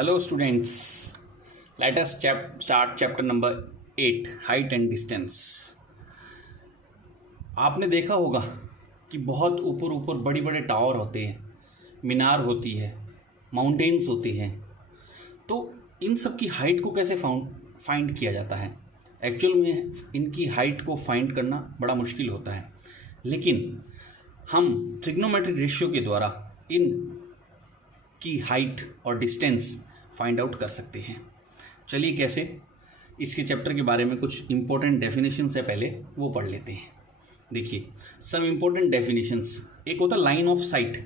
Hello students, let us start chapter number 8, height and distance. आपने देखा होगा कि बहुत ऊपर ऊपर बड़ी बड़े टावर होते हैं, मीनार होती है, माउंटेन्स होती हैं. तो इन सब की हाइट को कैसे फाइंड किया जाता है? एक्चुअल में इनकी हाइट को फाइंड करना बड़ा मुश्किल होता है, लेकिन हम ट्रिग्नोमेट्रिक रेशियो के द्वारा इन की हाइट और डिस्टेंस फाइंड आउट कर सकते हैं. चलिए कैसे, इसके चैप्टर के बारे में कुछ इंपॉर्टेंट डेफिनेशंस है, पहले वो पढ़ लेते हैं. देखिए सम इंपॉर्टेंट डेफिनेशंस. एक होता है लाइन ऑफ साइट.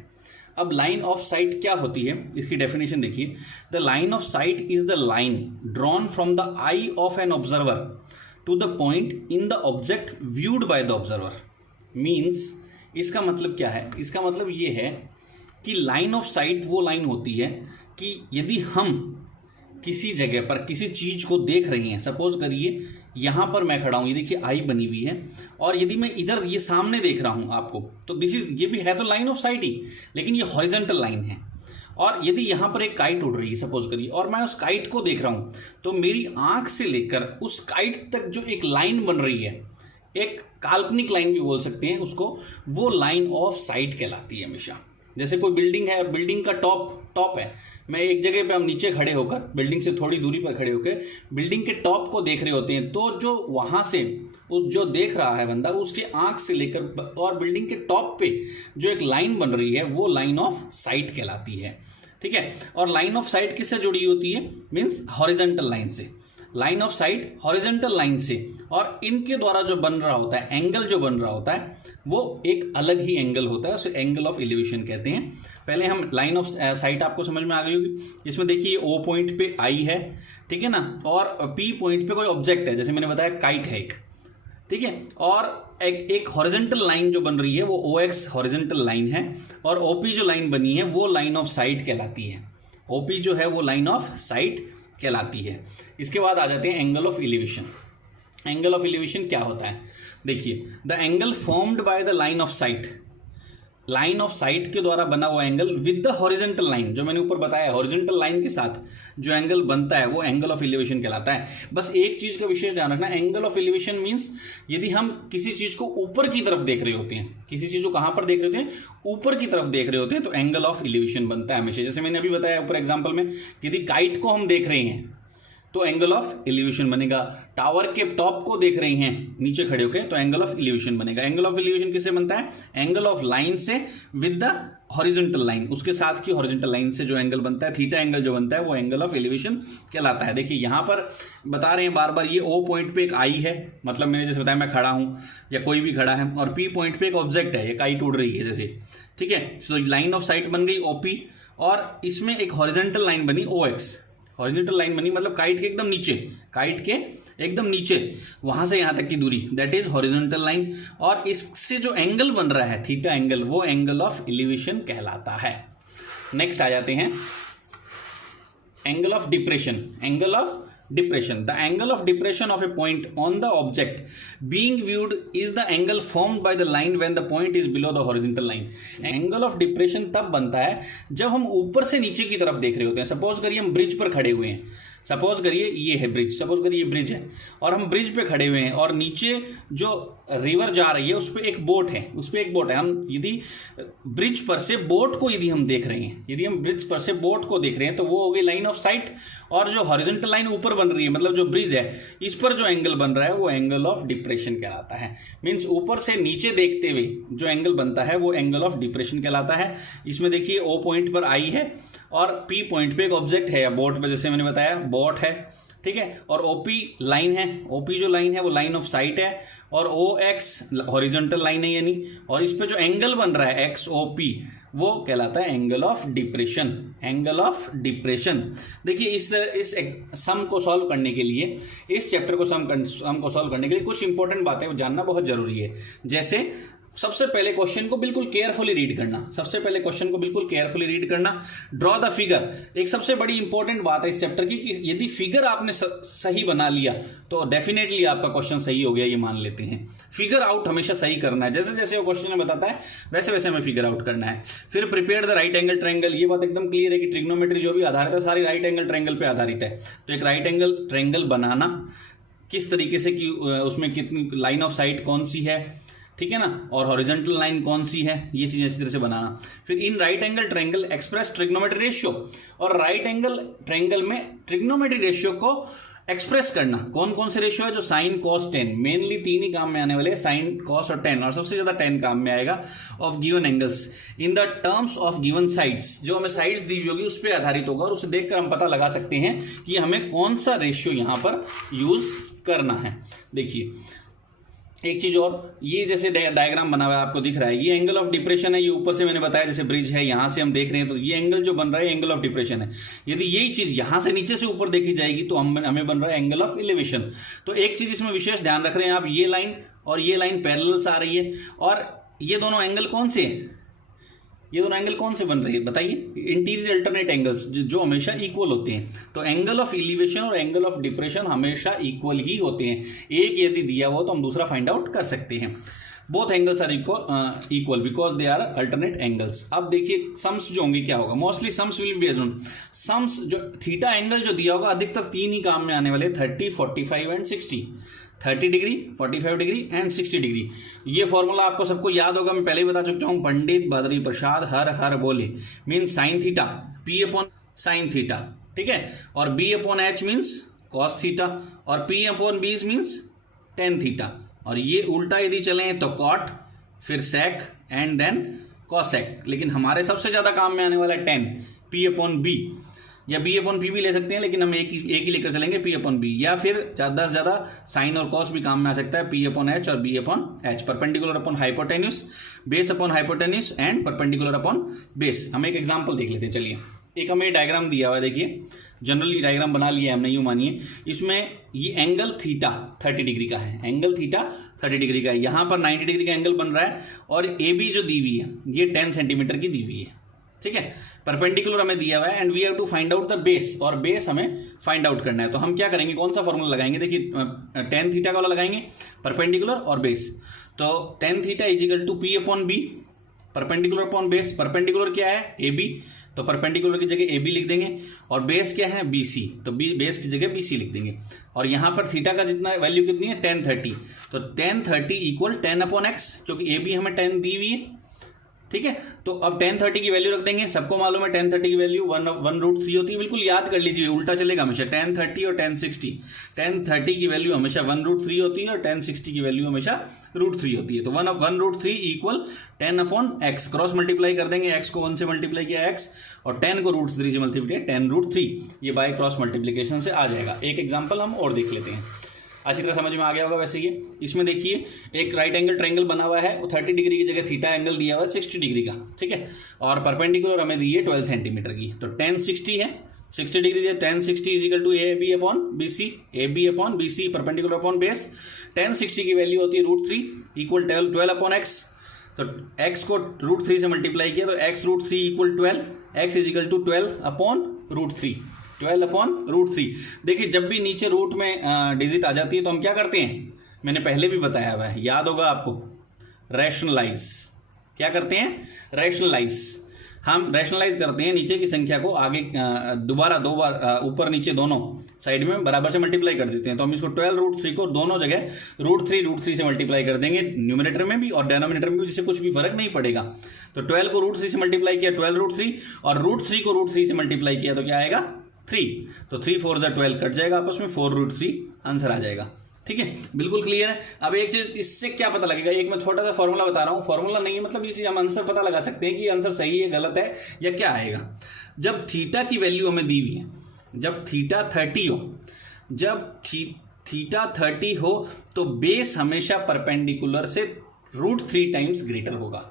अब लाइन ऑफ साइट क्या होती है, इसकी डेफिनेशन देखिए. The line of sight is the line drawn from the eye of an observer to the point in the object viewed by the observer. Means इसका मतलब क्या है? इसका मतलब ये है कि लाइन ऑफ साइट वो लाइन होती है कि यदि हम किसी जगह पर किसी चीज़ को देख रहे हैं, सपोज करिए यहाँ पर मैं खड़ा हूँ, ये देखिए आई बनी हुई है, और यदि मैं इधर ये सामने देख रहा हूँ आपको, तो ये भी है तो लाइन ऑफ साइट ही, लेकिन ये हॉरिजॉन्टल लाइन है. और यदि यहाँ पर एक काइट उड़ रही है सपोज करिए, और मैं उस काइट को देख रहा हूँ, तो मेरी आँख से लेकर उस काइट तक जो एक लाइन बन रही है, एक काल्पनिक लाइन भी बोल सकते हैं उसको, वो लाइन ऑफ साइट कहलाती है हमेशा. जैसे कोई बिल्डिंग है, बिल्डिंग का टॉप है, मैं एक जगह पे हम नीचे खड़े होकर, बिल्डिंग से थोड़ी दूरी पर खड़े होकर बिल्डिंग के टॉप को देख रहे होते हैं, तो जो वहाँ से उस जो देख रहा है बंदा, उसके आँख से लेकर और बिल्डिंग के टॉप पे जो एक लाइन बन रही है, वो लाइन ऑफ साइट कहलाती है. ठीक है. और लाइन ऑफ साइट किससे जुड़ी होती है? मीन्स हॉरिजॉन्टल लाइन से. Line of site horizontal line से, और इनके द्वारा जो बन रहा होता है, एंगल जो बन रहा होता है, वो एक अलग ही एंगल होता है, उसे एंगल ऑफ एलिवेशन कहते हैं. पहले हम लाइन ऑफ साइट आपको समझ में आ गई होगी. इसमें देखिए ओ पॉइंट पे आई है, ठीक है ना, और पी पॉइंट पे कोई ऑब्जेक्ट है, जैसे मैंने बताया काइट है एक, ठीक है, और एक हॉरिजॉन्टल लाइन जो बन रही है वो ओ एक्स हॉरिजॉन्टल लाइन है, और ओपी जो लाइन बनी है वो लाइन ऑफ साइट कहलाती है. ओपी जो है वो लाइन ऑफ साइट कहलाती है. इसके बाद आ जाते हैं angle of elevation. Angle of elevation क्या होता है? देखिए, the angle formed by the line of site. Line of site के द्वारा बना हुआ angle with the horizontal line, जो मैंने ऊपर बताया, हॉरिजॉन्टल लाइन के साथ जो एंगल बनता है वो एंगल ऑफ एलिवेशन कहलाता है. बस एक चीज का विशेष ध्यान रखना, एंगल ऑफ एलिवेशन मींस यदि हम किसी चीज को ऊपर की तरफ देख रहे होते हैं, किसी चीज को कहां पर देख रहे होते हैं, ऊपर की तरफ देख रहे होते हैं, तो एंगल ऑफ एलिवेशन बनता है हमेशा. जैसे मैंने अभी बताया ऊपर एग्जाम्पल में, यदि काइट को हम देख रहे हैं तो एंगल ऑफ एलिवेशन बनेगा. टावर के टॉप को देख रहे हैं नीचे खड़े होकर, तो एंगल ऑफ एलिवेशन बनेगा. एंगल ऑफ एलिवेशन किससे बनता है? एंगल ऑफ लाइन से विद द हॉरिजॉन्टल लाइन, उसके साथ की हॉरिजॉन्टल लाइन से जो एंगल बनता है, थीटा एंगल जो बनता है, वो एंगल ऑफ एलिवेशन कहलाता है. देखिए यहां पर बता रहे हैं बार बार, ये ओ पॉइंट पे एक आई है, मतलब मैंने जैसे बताया मैं खड़ा हूं या कोई भी खड़ा है, और पी पॉइंट पे एक ऑब्जेक्ट है, ये काइट उड़ रही है जैसे, ठीक है. सो लाइन ऑफ साइट बन गई ओपी, और इसमें एक हॉरिजॉन्टल लाइन बनी ओ एक्स. हॉरिजॉन्टल लाइन बनी मतलब काइट के एकदम नीचे, काइट के एकदम नीचे, वहां से यहां तक की दूरी, दैट इज हॉरिजॉन्टल लाइन. और इससे जो एंगल बन रहा है थीटा एंगल, वो एंगल ऑफ एलिवेशन कहलाता है. नेक्स्ट आ जाते हैं angle of depression. Angle of depression. The angle of depression of a point on the object being viewed is the angle formed by the line when the point is below the horizontal line. Angle of depression तब बनता है जब हम ऊपर से नीचे की तरफ देख रहे होते हैं. सपोज करिए हम ब्रिज पर खड़े हुए हैं, सपोज करिए ये है ब्रिज, सपोज करिए ये ब्रिज है, और हम ब्रिज पे खड़े हुए हैं, और नीचे जो रिवर जा रही है उस पर एक बोट है, हम यदि ब्रिज पर से बोट को यदि हम देख रहे हैं, यदि हम ब्रिज पर से बोट को देख रहे हैं, तो वो हो गई लाइन ऑफ साइट. और जो हॉरिजॉन्टल लाइन ऊपर बन रही है, मतलब जो ब्रिज है, इस पर जो एंगल बन रहा है वो एंगल ऑफ डिप्रेशन कहलाता है. मीन्स ऊपर से नीचे देखते हुए जो एंगल बनता है वो एंगल ऑफ डिप्रेशन कहलाता है. इसमें देखिए ओ पॉइंट पर आई है, और पी पॉइंट पे एक ऑब्जेक्ट है, या बोट पे जैसे मैंने बताया बोट है, ठीक है, और ओपी लाइन है, ओपी जो लाइन है वो लाइन ऑफ साइट है, और ओ एक्स हॉरिजॉन्टल लाइन है यानी, और इस पे जो एंगल बन रहा है एक्स ओ पी, वो कहलाता है angle of depression. Angle of depression. देखिए इस सम को सॉल्व करने के लिए, इस चैप्टर को सम को सॉल्व करने के लिए कुछ इंपॉर्टेंट बातें जानना बहुत जरूरी है. जैसे सबसे पहले क्वेश्चन को बिल्कुल केयरफुली रीड करना, सबसे पहले क्वेश्चन को बिल्कुल केयरफुली रीड करना। Draw the figure. एक सबसे बड़ी इंपॉर्टेंट बात है इस चैप्टर की कि यदि फिगर आपने सही बना लिया तो डेफिनेटली आपका क्वेश्चन सही हो गया, ये मान लेते हैं। फिगर आउट हमेशा सही करना है, जैसे जैसे वो क्वेश्चन में बताता है वैसे वैसे हमें फिगर आउट करना है। फिर prepare the right angle triangle. ये बात एकदम क्लियर है कि ट्रिग्नोमेट्री जो भी आधारित है सारी राइट एंगल ट्रायंगल पे आधारित है। तो एक राइट एंगल ट्रायंगल बनाना किस तरीके से कि उसमें कितनी लाइन ऑफ साइट कौन सी है, ठीक है ना, और हॉरिजॉन्टल लाइन कौन सी है, ये चीजें इसी तरह से बनाना। फिर in right angle triangle express trigonometry ratio. और राइट एंगल ट्रायंगल में ट्रिग्नोमेट्री रेशियो को एक्सप्रेस करना। कौन कौन से रेशियो है, जो साइन कॉस टेन, मेनली तीन ही काम में आने वाले, साइन कॉस और टेन, और सबसे ज्यादा टेन काम में आएगा, of given angles in the terms of given sides. जो हमें साइड्स दी हुई होगी उस पर आधारित होगा, और उसे देखकर हम पता लगा सकते हैं कि हमें कौन सा रेशियो यहां पर यूज करना है। देखिए एक चीज और, ये जैसे डायग्राम बना हुआ है आपको दिख रहा है, ये एंगल ऑफ डिप्रेशन है। ये ऊपर से मैंने बताया जैसे ब्रिज है, यहां से हम देख रहे हैं तो ये एंगल जो बन रहा है एंगल ऑफ डिप्रेशन है। यदि यही चीज यहां से नीचे से ऊपर देखी जाएगी तो हमें बन रहा है एंगल ऑफ एलिवेशन। तो एक चीज इसमें विशेष ध्यान रख रहे हैं आप, ये लाइन और ये लाइन पैरेलल्स आ रही है, और ये दोनों एंगल कौन से हैं, ये दोनों एंगल कौन से बन रही है बताइए, इंटीरियर अल्टरनेट एंगल्स जो हमेशा इक्वल होते हैं। तो एंगल ऑफ एलिवेशन और एंगल ऑफ डिप्रेशन हमेशा इक्वल ही होते हैं। एक यदि दिया हुआ तो हम दूसरा फाइंड आउट कर सकते हैं। Both angles are equal because they are alternate angles. अब देखिए सम्स जो होंगे क्या होगा, mostly sums will be based on sums. जो थीटा एंगल जो दिया होगा अधिकतर तीन ही काम में आने वाले, 30, 45 and 60। 30 degree, 45 degree and 60 degree. ये फॉर्मूला आपको सबको याद होगा, मैं पहले ही बता चुका हूं। पंडित बद्री प्रसाद हर हर बोले mean sine theta, P upon sine theta, ठीक है, और B upon H means cos theta, और P upon B means tan theta. और ये उल्टा यदि चले तो कॉट, फिर सेक एंड देन कॉसेक। लेकिन हमारे सबसे ज्यादा काम में आने वाला है टेन, पी अपॉन बी, या बी अपॉन पी भी ले सकते हैं, लेकिन हम एक ही लेकर चलेंगे, पी अपॉन बी। या फिर ज्यादा से ज्यादा साइन और कॉस भी काम में आ सकता है, पी अपॉन एच और B upon h. Perpendicular upon hypotenuse, base upon hypotenuse and perpendicular upon base. हम एक एग्जांपल देख लेते हैं। चलिए एक हमें डायग्राम दिया हुआ है, देखिए जनरली डायग्राम बना लिया है हमने, यूं मानिए। इसमें ये एंगल थीटा 30 डिग्री का है, एंगल थीटा 30 डिग्री का है। यहां पर 90 डिग्री का एंगल बन रहा है, और ए बी जो दी हुई है ये 10 सेंटीमीटर की दी हुई है, ठीक है। परपेंडिकुलर हमें दिया हुआ है and we have to find out the base, और बेस हमें फाइंड आउट करना है। तो हम क्या करेंगे, कौन सा फॉर्मूला लगाएंगे, देखिए टेन थीटा का वाला लगाएंगे, परपेंडिकुलर और बेस। तो tan theta is equal to p upon b, perpendicular upon base. Perpendicular क्या है, ए बी, तो परपेंडिकुलर की जगह ए बी लिख देंगे, और बेस क्या है, बी सी, तो बेस की जगह बी सी लिख देंगे। और यहां पर थीटा का जितना वैल्यू कितनी है, 1030, तो 1030 इक्वल 10 अपॉन एक्स, क्योंकि ए बी हमें 10 दी हुई है, ठीक है। तो अब 1030 की वैल्यू रख देंगे। सबको मालूम है 1030 की वैल्यू 1/√3 होती है, बिल्कुल याद कर लीजिए, उल्टा चलेगा हमेशा। 1030 और 1060, 1030 की वैल्यू हमेशा 1/√3 होती है, और 1060 की वैल्यू हमेशा √3 होती है। तो 1/√3 equal 10 upon x, cross multiply कर देंगे, एक्स को 1 से मल्टीप्लाई किया एक्स, और 10 को √3 से मल्टीप्लाई 10√3, ये बाय क्रॉस मल्टीप्लीकेशन से आ जाएगा। एक एग्जाम्पल हम और देख लेते हैं, अच्छी तरह समझ में आ गया होगा। वैसे ये इसमें देखिए एक राइट एंगल ट्रायंगल बना हुआ है, 30 डिग्री की जगह थीटा एंगल दिया हुआ है 60 डिग्री का, ठीक है, और परपेंडिकुलर हमें दी है 12 सेंटीमीटर की। तो 1060 है, 60 डिग्री दिया, 1060 is equal to a b upon b c, a b upon b c, perpendicular upon base. 1060 की वैल्यू होती है √3 इक्वल 12 अपॉन एक्स, तो x को √3 से मल्टीप्लाई किया तो x √3 equal 12, x is equal to 12 upon √3, 12 upon √3। देखिए जब भी नीचे रूट में डिजिट आ जाती है तो हम क्या करते हैं, मैंने पहले भी बताया हुआ है, याद होगा आपको, रैशनलाइज। क्या करते हैं, रैशनलाइज। हम रैशनलाइज करते हैं, नीचे की संख्या को आगे दोबारा 2 बार ऊपर नीचे दोनों साइड में बराबर से मल्टीप्लाई कर देते हैं। तो हम इसको 12√3 को दोनों जगह √3 से मल्टीप्लाई कर देंगे, न्यूमरेटर में भी और डिनोमिनेटर में भी, जिससे कुछ भी फर्क नहीं पड़ेगा। तो 12 को √3 से मल्टीप्लाई किया 12√3, और √3 को √3 से मल्टीप्लाई किया तो क्या आएगा 3, तो 3 4 जा 12 कट जाएगा आपस में, 4√3 आंसर आ जाएगा। ठीक है, बिल्कुल क्लियर है। अब एक चीज इससे क्या पता लगेगा, एक मैं छोटा सा फॉर्मूला बता रहा हूं, फॉर्मूला नहीं है मतलब ये चीज हम आंसर पता लगा सकते हैं कि आंसर सही है गलत है या क्या आएगा। जब थीटा की वैल्यू हमें दी हुई है, जब थीटा 30 हो, जब थीटा 30 हो तो बेस हमेशा परपेंडिकुलर से √3 टाइम्स ग्रेटर होगा।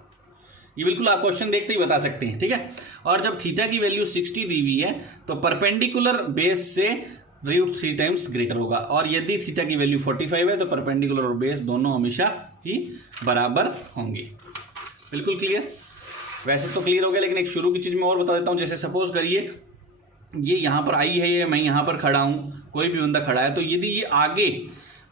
ये बिल्कुल आप क्वेश्चन देखते ही बता सकते हैं, ठीक है। और जब थीटा की वैल्यू 60 दी हुई है तो परपेंडिकुलर बेस से रूट 3 टाइम्स ग्रेटर होगा। और यदि थीटा की वैल्यू 45 है तो परपेंडिकुलर और बेस दोनों हमेशा ही बराबर होंगे। बिल्कुल क्लियर। वैसे तो क्लियर हो गया, लेकिन एक शुरू की चीज़ मैं और बता देता हूँ। जैसे सपोज करिए ये यहाँ पर आई है, ये मैं यहाँ पर खड़ा हूँ, कोई भी बंदा खड़ा है, तो यदि ये आगे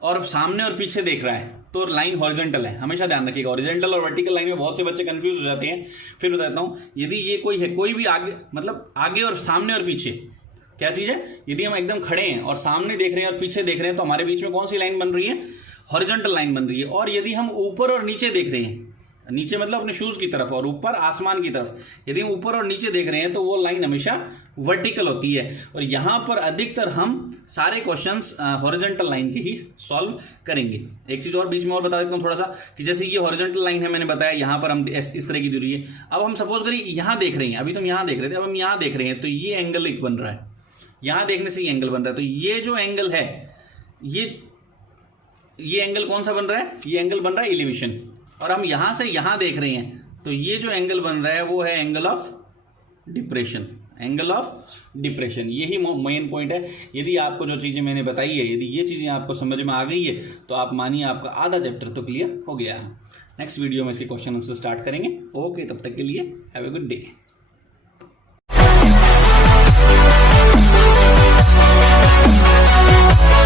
और सामने और पीछे देख रहा है तो लाइन हॉरिजॉन्टल है। हमेशा ध्यान रखिएगा, हॉरिजॉन्टल और वर्टिकल लाइन में बहुत से बच्चे कंफ्यूज हो जाते हैं। फिर बताता हूँ, यदि ये कोई है, कोई भी आगे, मतलब आगे और सामने और पीछे क्या चीज़ है, यदि हम एकदम खड़े हैं और सामने देख रहे हैं और पीछे देख रहे हैं तो हमारे बीच में कौन सी लाइन बन रही है, हॉरिजॉन्टल लाइन बन रही है। और यदि हम ऊपर और नीचे देख रहे हैं, नीचे मतलब अपने शूज की तरफ और ऊपर आसमान की तरफ, यदि हम ऊपर और नीचे देख रहे हैं तो वो लाइन हमेशा वर्टिकल होती है। और यहाँ पर अधिकतर हम सारे क्वेश्चंस हॉरिजॉन्टल लाइन के ही सॉल्व करेंगे। एक चीज़ और बीच में और बता देता हूँ थोड़ा सा, कि जैसे ये हॉरिजॉन्टल लाइन है, मैंने बताया यहाँ पर हम इस तरह की दूरी है। अब हम सपोज करिए यहाँ देख रहे हैं, अभी तो हम यहाँ देख रहे थे, अब हम यहाँ देख रहे हैं तो ये एंगल एक बन रहा है, यहाँ देखने से ये एंगल बन रहा है। तो ये जो एंगल है, ये एंगल कौन सा बन रहा है, ये एंगल बन रहा है एलिवेशन। और हम यहां से यहां देख रहे हैं तो ये जो एंगल बन रहा है वो है angle of depression, angle of depression. यही मेन पॉइंट है। यदि आपको जो चीज़ें मैंने बताई है, यदि ये चीज़ें आपको समझ में आ गई है तो आप मानिए आपका आधा चैप्टर तो क्लियर हो गया है। नेक्स्ट वीडियो में इसके क्वेश्चन आंसर स्टार्ट करेंगे। ओके, तब तक के लिए हैव ए गुड डे।